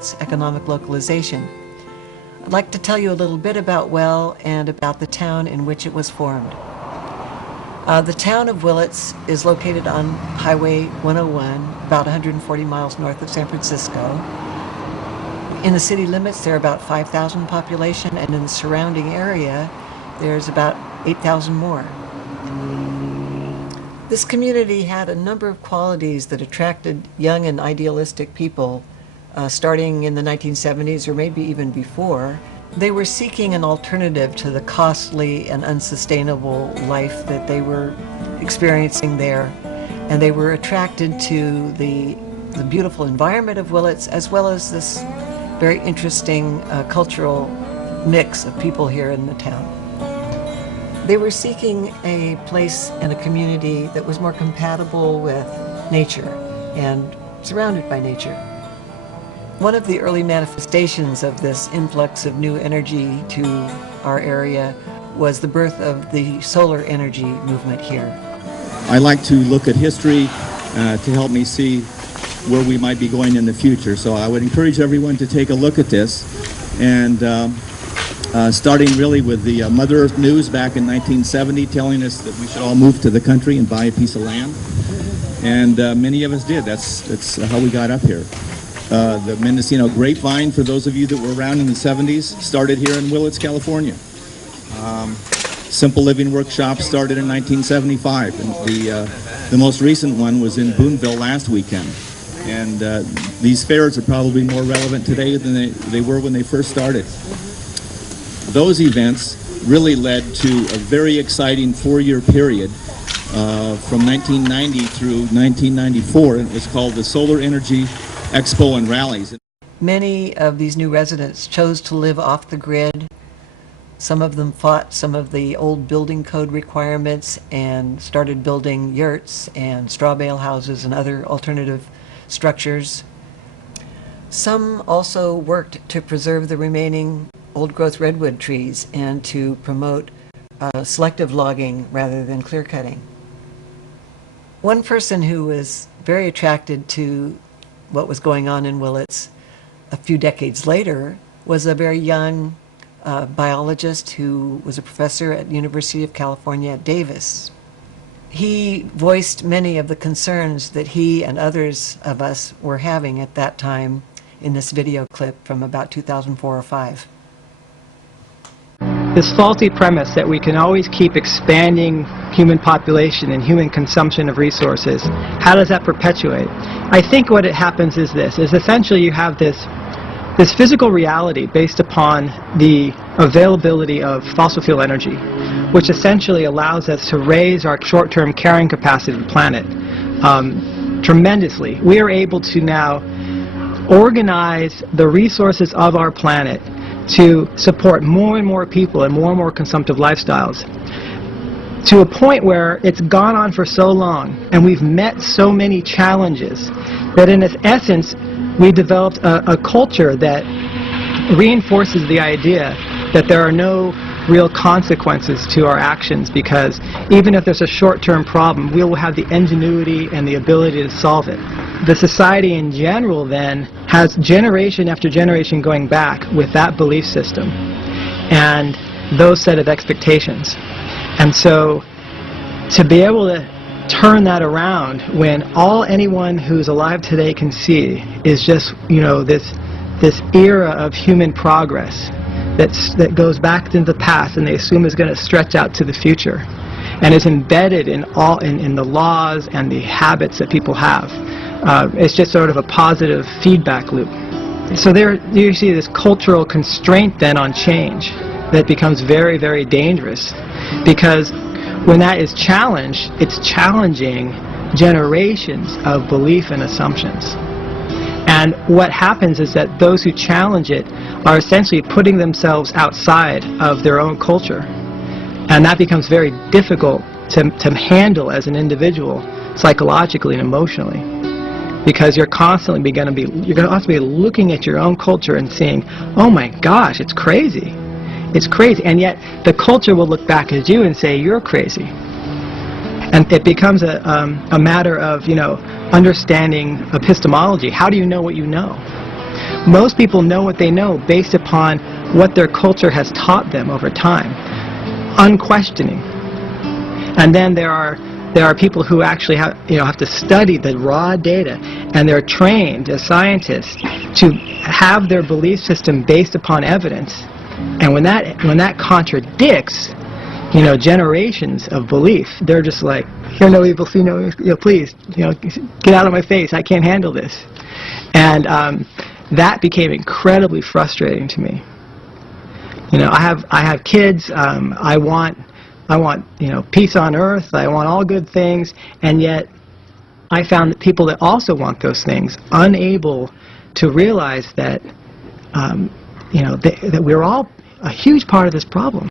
Willits Economic Localization. I'd like to tell you a little bit about WELL and about the town in which it was formed. The town of Willits is located on Highway 101, about 140 miles north of San Francisco. In the city limits, there are about 5,000 population, and in the surrounding area, there's about 8,000 more. This community had a number of qualities that attracted young and idealistic people starting in the 1970s or maybe even before. They were seeking an alternative to the costly and unsustainable life that they were experiencing there, and they were attracted to the beautiful environment of Willits as well as this very interesting cultural mix of people here in the town. They were seeking a place and a community that was more compatible with nature and surrounded by nature. One of the early manifestations of this influx of new energy to our area was the birth of the solar energy movement here. I like to look at history to help me see where we might be going in the future. So I would encourage everyone to take a look at this, and starting really with the Mother Earth News back in 1970 telling us that we should all move to the country and buy a piece of land. And many of us did. That's how we got up here. The Mendocino Grapevine, for those of you that were around in the 70s, started here in Willits, California. Simple Living Workshop started in 1975, and the most recent one was in Boonville last weekend. And these fairs are probably more relevant today than they were when they first started. Those events really led to a very exciting 4-year period from 1990 through 1994, and it was called the Solar Energy Expo and Rallies. Many of these new residents chose to live off the grid. Some of them fought some of the old building code requirements and started building yurts and straw bale houses and other alternative structures. Some also worked to preserve the remaining old-growth redwood trees and to promote selective logging rather than clear cutting. One person who was very attracted to what was going on in Willits a few decades later was a very young biologist who was a professor at the University of California at Davis. He voiced many of the concerns that he and others of us were having at that time in this video clip from about 2004 or 5. This faulty premise that we can always keep expanding human population and human consumption of resources, how does that perpetuate? I think what it happens is this, is essentially you have this physical reality based upon the availability of fossil fuel energy, which essentially allows us to raise our short-term carrying capacity of the planet tremendously. We are able to now organize the resources of our planet to support more and more people and more consumptive lifestyles, to a point where it's gone on for so long and we've met so many challenges that in its essence we developed a culture that reinforces the idea that there are no real consequences to our actions, because even if there's a short-term problem, we will have the ingenuity and the ability to solve it. The society in general then has generation after generation going back with that belief system and those set of expectations. And so to be able to turn that around when all anyone who's alive today can see is just, you know, this era of human progress that goes back into the past and they assume is going to stretch out to the future and is embedded in the laws and the habits that people have. It's just sort of a positive feedback loop. So there you see this cultural constraint then on change that becomes very, very dangerous, because when that is challenged, it's challenging generations of belief and assumptions. And what happens is that those who challenge it are essentially putting themselves outside of their own culture. And that becomes very difficult to handle as an individual, psychologically and emotionally. Because you're constantly going to be looking at your own culture and seeing, oh my gosh, it's crazy. It's crazy. And yet the culture will look back at you and say, you're crazy. And it becomes a matter of, you know, understanding epistemology. How do you know what you know? Most people know what they know based upon what their culture has taught them over time, unquestioning. And then there are people who actually have to study the raw data, and they're trained as scientists to have their belief system based upon evidence. And when that contradicts, generations of belief, they're just like, hear no evil, see no evil, please, get out of my face, I can't handle this. And that became incredibly frustrating to me. I have kids. I want peace on earth. I want all good things, and yet I found that people that also want those things unable to realize that that we're all a huge part of this problem.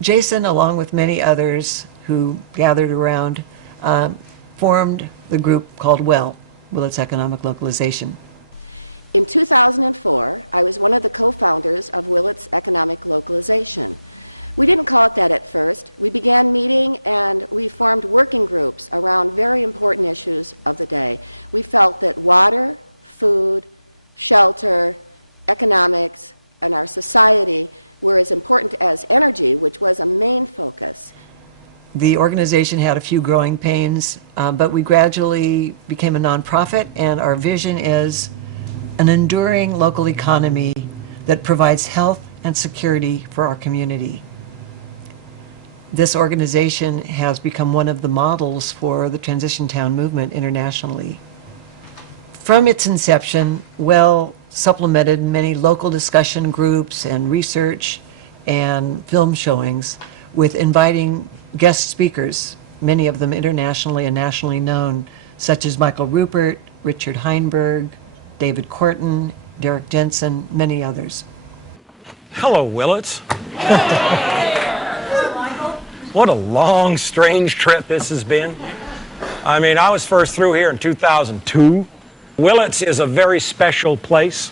Jason, along with many others who gathered around, formed the group called Willits Economic Localization. In 2004, I was one of the co-founders of Willits Economic Localization. We didn't call it that at first. We began meeting and we formed working groups around very important issues of the day. We felt that water, food, shelter, economics, and our society were as important as energy, which was a main focus. The organization had a few growing pains, but we gradually became a nonprofit, and our vision is an enduring local economy that provides health and security for our community. This organization has become one of the models for the Transition Town movement internationally. From its inception, WELL supplemented many local discussion groups and research and film showings with inviting guest speakers, many of them internationally and nationally known, such as Michael Rupert, Richard Heinberg, David Korten, Derek Jensen, many others. Hello, Willits. What a long, strange trip this has been. I mean, I was first through here in 2002. Willits is a very special place.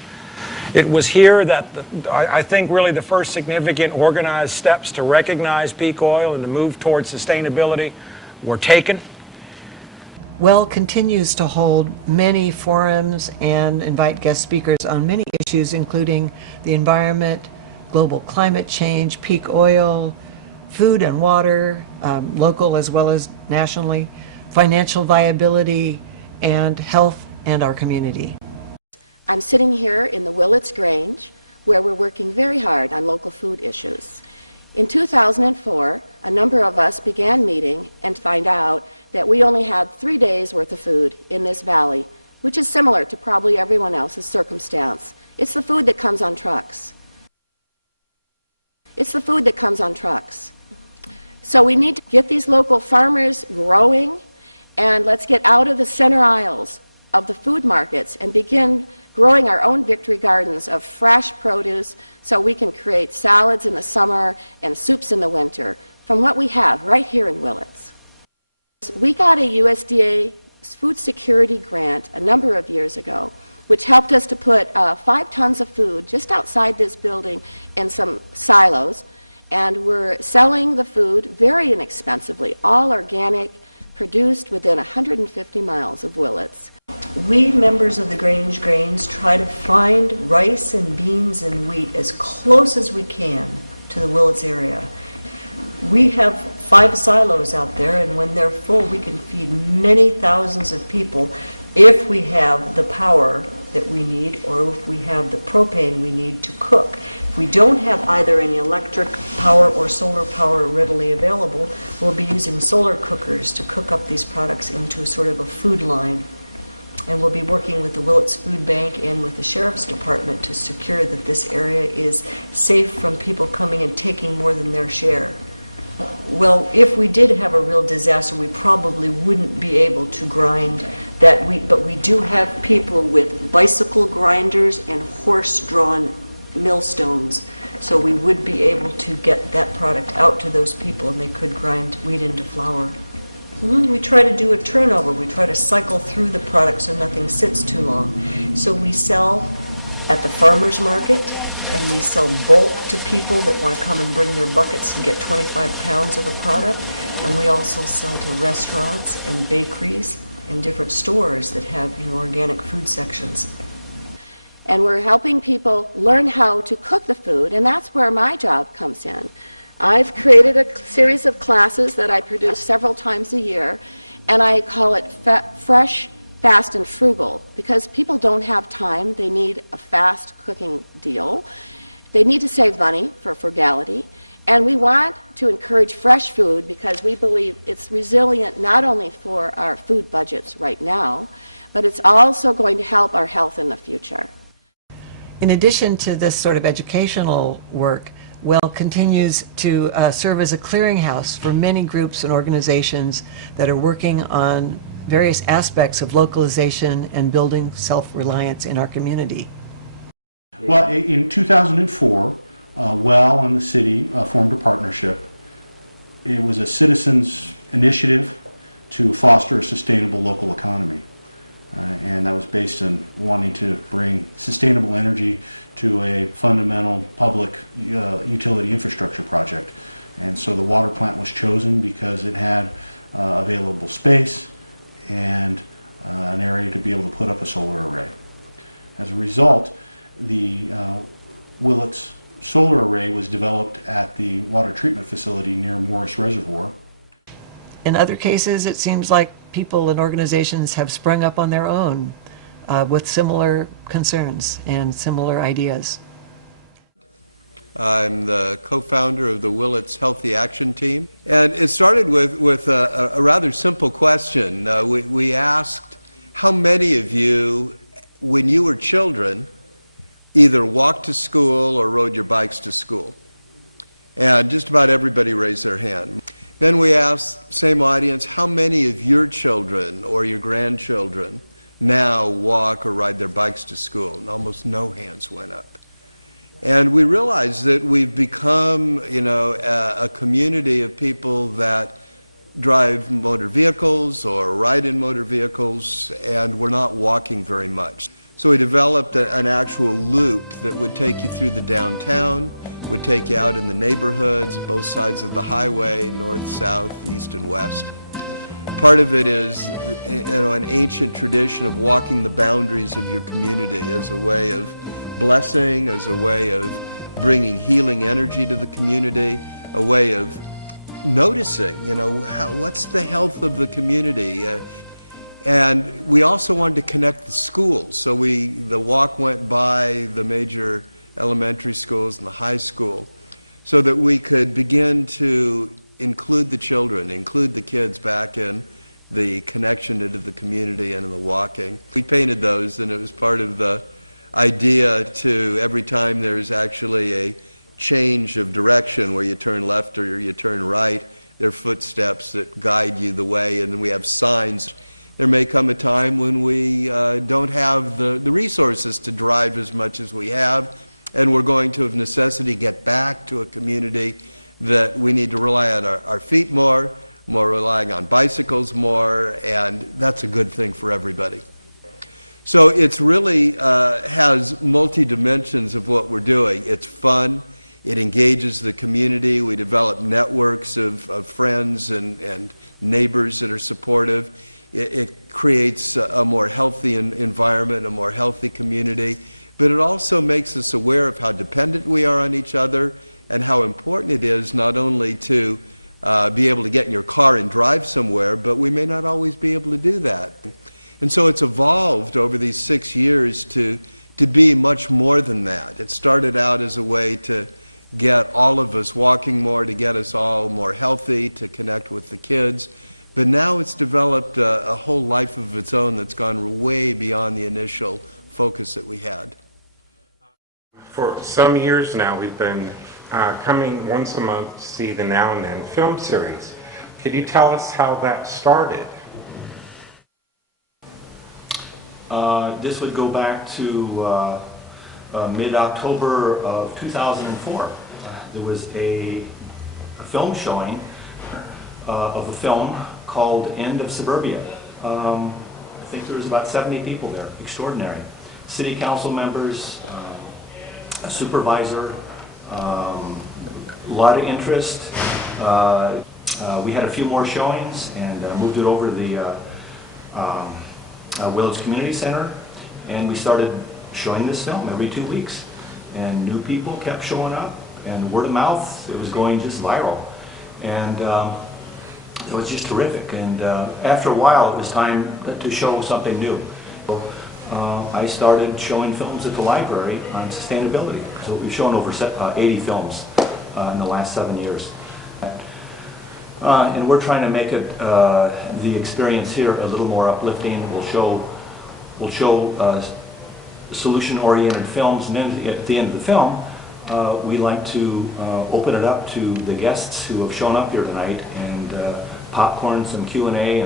It was here that I think really the first significant organized steps to recognize peak oil and to move towards sustainability were taken. WELL continues to hold many forums and invite guest speakers on many issues, including the environment, global climate change, peak oil, food and water, local as well as nationally, financial viability, and health and our community. I'm sitting here in the Willits Grange, where we're working very hard on local food issues. In 2004, a number of us began meeting and find out that we only had 3 days worth of food in this valley, which is similar to probably everyone else's circumstance. It's the food that comes on trucks. It's the food that comes on trucks. So we need to get these local farmers growing, and let's get out of the center aisles of the food markets and begin growing our own victory gardens of fresh produce so we can create salads in the summer and soups in the winter from what we have right here in Willits. We got a USDA food security grant a number of years ago, which helped us to put 5 tons of food just outside this building in some silos, and we're selling the food very inexpensively, all organic, produced within 150 miles of Willits. We members of the Grange Grains try to find rice and beans and wheat as close as we can to the Willits area. We have 5 silos out there, and when they're full we can feed many thousands of people if we have the power that we need, or if we have the propane we need to cook. If we don't have either any electric power or solar power readily available, we'll be using solar cookers to cook up these products into sort of a food line. And we'll be working with the Willits Food Bank and with the Sheriff's Department to secure that this area is safe from people coming and taking more than their share. Well, if we did have a real disaster, we probably wouldn't be able to grind that wheat, but we do have people with bicycle grinders and horse-drawn millstones, so we would be able to get that product out to those people and they could grind wheat into flour. We try to do a turnover. We try to cycle through the product so nothing sits too long. So we sell at the farmer's market, and we sell bulk to people that want to come and bring their buckets and get 25 pounds of a product. And we also sell to restaurants and bakeries and different stores that have, organic food sections. And we're helping people learn how to cook the food, and that's where my job comes in. I've created a series of classes that I produce several times a year, and I call it Fresh, Fast, and Frugal, because people don't have time. They need a fast cooking deal. They need to save money for frugality, and we want to encourage fresh food because we believe it's resilient not only for our food budgets right now, but it's also going to help our health in the future. In addition to this sort of educational work, WELL continues to serve as a clearinghouse for many groups and organizations that are working on various aspects of localization and building self-reliance in our community. Well, in 2004, WELL and the city formed a partnership. It was a citizens' initiative to foster a sustainable local economy. And that was based on wanting to bring sustainable energy to a fundamental public utility infrastructure project. And so the water plant was chosen because it had available space and an area to be able to put up a solar array. As a result, the Willits solar array was developed at the water treatment facility near Morris Reservoir. In other cases, it seems like people and organizations have sprung up on their own with similar concerns and similar ideas. I'm the co-founder of the Willits Healthy Action Team. And it started with a rather simple question. We asked how many of you, when you were children, either walked to school or rode your bikes to school? And just about everybody raised their hand. Then we asked, same audience, how many of your children or your grandchildren now walk or ride their bikes to school? And almost no hands went up. And we realized that we've become, a community of people that drive motor vehicles or ride in motor vehicles, and we're not walking very much. So we developed an actual loop that would take you through the downtown, would take you out in the neighborhoods, both sides of the highway, north, south, east, and west. Part of it is, an ancient tradition of walking the boundaries of your community as a way of blessing, as a way of bringing healing energy to the community, a way of noticing, what's the health of the community. And we also wanted to connect the schools. So the walk went by the major elementary schools and the high school so that we could begin to include the children, include the kids back in the connection into the community and in the walking. We painted those, and it was part of the idea to every time there's actually a change of direction where you turn left or you turn right, there are footsteps that guide you the way, and then we have signs. There may come a time when we don't have the resources to drive as much as we have, and we're going to, of necessity, get back to a community that we need to rely on our feet more relying on bicycles more, and that's a good thing for everybody. So it's really has multi-dimensions of what we're doing. It's fun. It engages the community. We develop networks of friends and neighbors that are supportive. It creates a more healthy environment, a more healthy community, but it also makes us aware of how dependent we are on each other and how important it is not only to be able to get in your car and drive somewhere, but we may not always be able to do that. And so it's evolved over these 6 years to be much more than that. It started out as a way to get all of us walking more, to get us all more healthy, to connect with the kids. But now it's developed a whole life of its own that's gone way beyond the initial focus that we had. For some years now, we've been coming once a month to see the Now and Then film series. Could you tell us how that started? This would go back to mid-October of 2004. There was a film showing of a film called End of Suburbia. I think there was about 70 people there, extraordinary. City council members, a supervisor, a lot of interest. We had a few more showings and moved it over to the Willits Community Center, and we started showing this film every 2 weeks. And new people kept showing up, and word of mouth, it was going just viral. And it was just terrific. And after a while, it was time to show something new. So, I started showing films at the library on sustainability. So we've shown over 80 films in the last 7 years. And we're trying to make it, the experience here a little more uplifting. We'll show solution-oriented films, and then at the end of the film, we like to open it up to the guests who have shown up here tonight, and popcorn, some Q&A,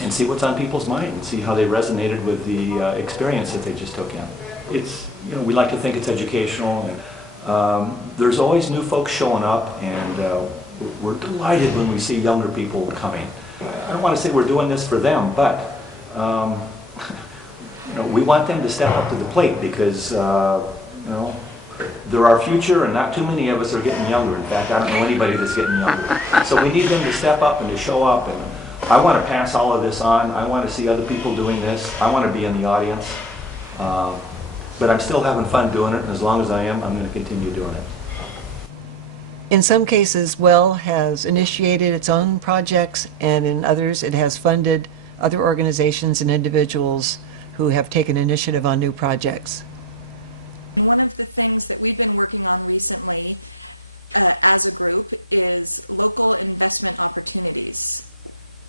and see what's on people's mind, and see how they resonated with the experience that they just took in. It's, you know, we like to think it's educational, and there's always new folks showing up, and we're delighted when we see younger people coming. I don't want to say we're doing this for them, but you know, we want them to step up to the plate, because you know, they're our future, and not too many of us are getting younger. In fact, I don't know anybody that's getting younger. So we need them to step up and to show up. And I want to pass all of this on. I want to see other people doing this. I want to be in the audience. But I'm still having fun doing it, and as long as I am, I'm going to continue doing it. In some cases, WELL has initiated its own projects, and in others it has funded other organizations and individuals who have taken initiative on new projects. And one of the things that we've been working on recently as a group is local investment opportunities.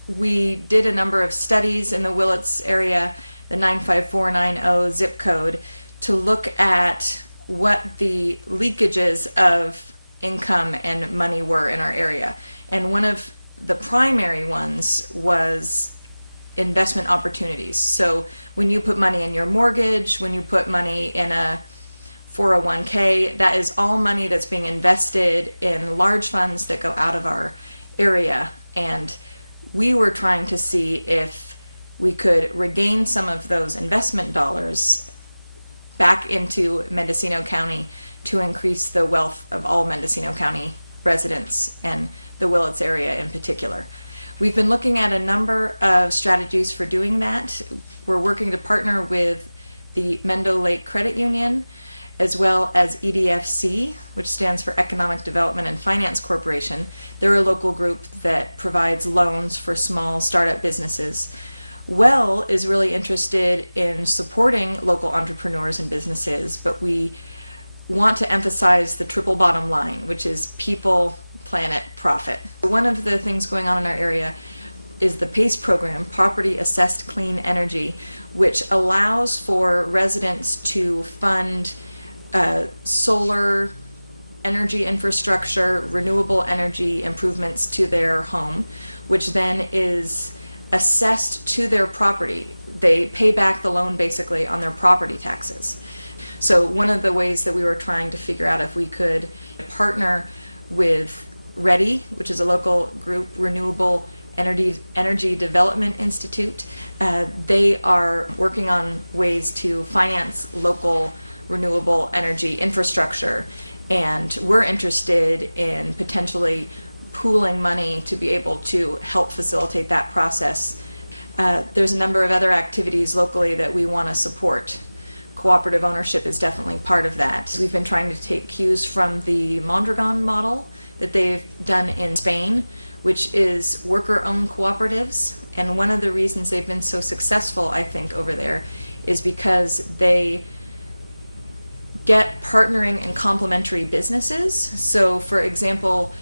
We did a number of studies in the Willits area, the 95490 zip code, to look at what the leakages of income and money were in our area. And one of the primary ones was investment opportunities. So when you put money in your mortgage, when you put money in a 401k, that is all money that's being invested in large funds that go out of our area. And we were trying to see if we could regain some of those investment dollars back into Mendocino County to increase the wealth of all Mendocino County residents and the Willits area in particular. We've been looking at a number of strategies for doing that. We're working to partner with the Mendo Lake Credit Union, as well as EDFC, which stands for Economic Development and Finance Corporation. They're a local group that provides loans for small startup businesses. WELL is really interested in supporting local entrepreneurs and businesses, but we want to emphasize the triple bottom line, which is people, planet, profit. One of the things going on in our area is the PACE program, Property Assessed Clean Energy, which allows for residents to fund solar energy infrastructure, renewable energy improvements to their home, which then is assessed to their property. They pay back the loan basically on their property taxes. So one of the ways that we were trying to figure out if we could partner with READY, which is a local group, Renewable Energy Development Institute. They are working on ways to finance local renewable energy infrastructure, and we're interested in potentially pooling money to be able to help facilitate that process. There's a number of other activities locally that we want to support. Cooperative ownership is definitely part of that. We've been trying to take cues from the Mondragon model that they've done in Spain, which is worker-owned cooperatives. And one of the reasons they've been so successful, I think, over there is because they get partnering and complementary businesses. So, for example,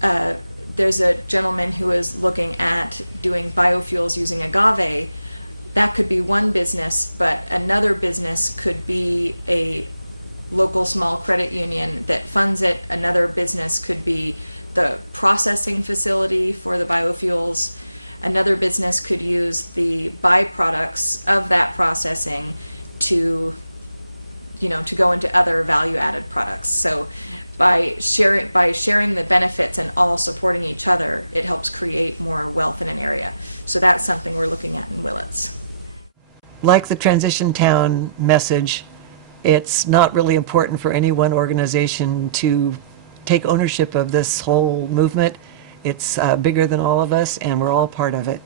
there's a gentleman who is looking at doing biofuels using agave. That could be one business, but another business could be a local small credit union that funds it. Another business could be the processing facility for the biofuels. Another business could use the byproducts of that processing to, to go into other value-added products. So by sharing the benefits and all supporting each other, it helps create more wealth in an area. So that's something we're looking at in Willits. Like the Transition Town message, it's not really important for any one organization to take ownership of this whole movement. It's bigger than all of us, and we're all part of it.